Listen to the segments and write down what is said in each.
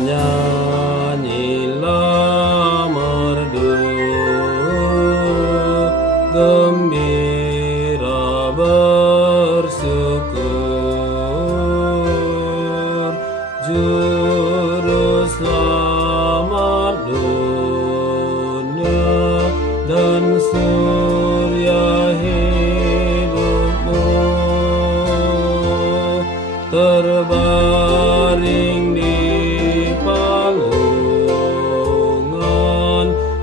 bernyanyilah merdu, gembira bersyukur, Juru Selamat dunia dan surya hidupmu, terbaring di palungan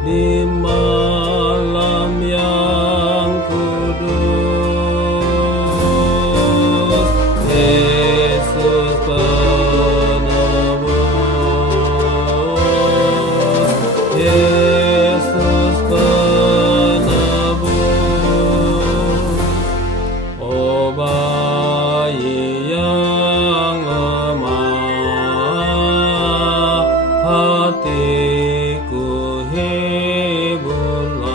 di malam yang kudus. Yesus penebus, Yesus penebus. Oh bayi yang lemah, hatiku hiburlah,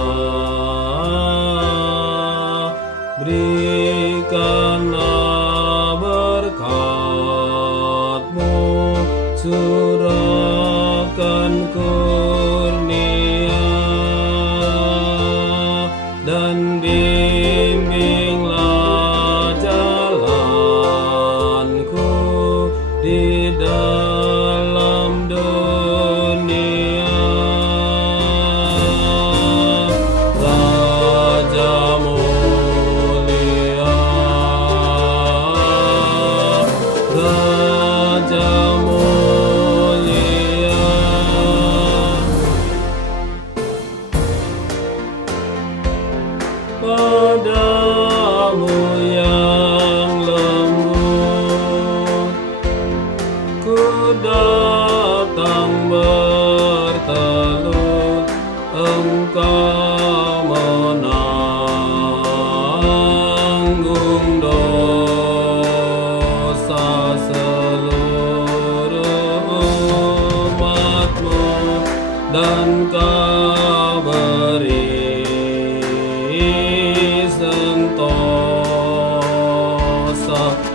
berikanlah berkat-Mu, curahkan kurnia, dan bimbinglah jalanku di dalam dunia. Raja mulia, Raja mulia, padamu yang lembut ku datang bertelut, Engkau menanggung dosa seluruh umat-Mu, dan Kau beri sentosa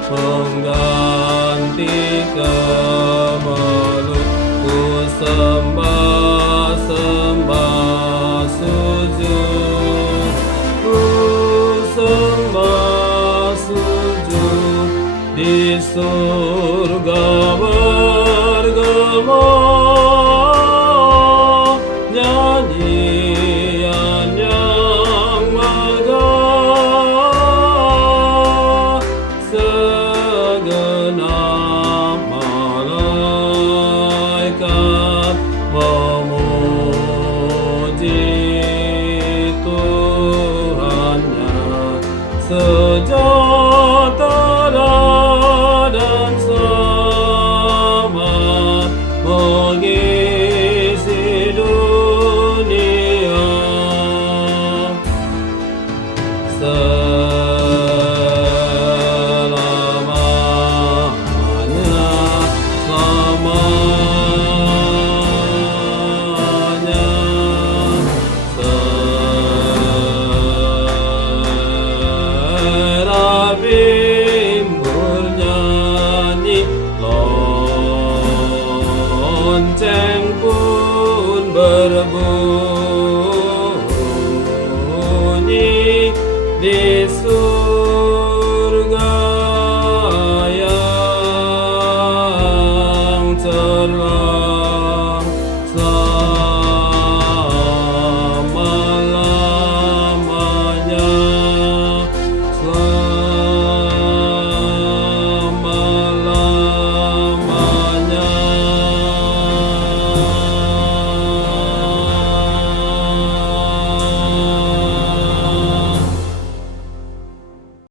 pengganti kemelut. Ku sembah sujud, ku sembah sujud di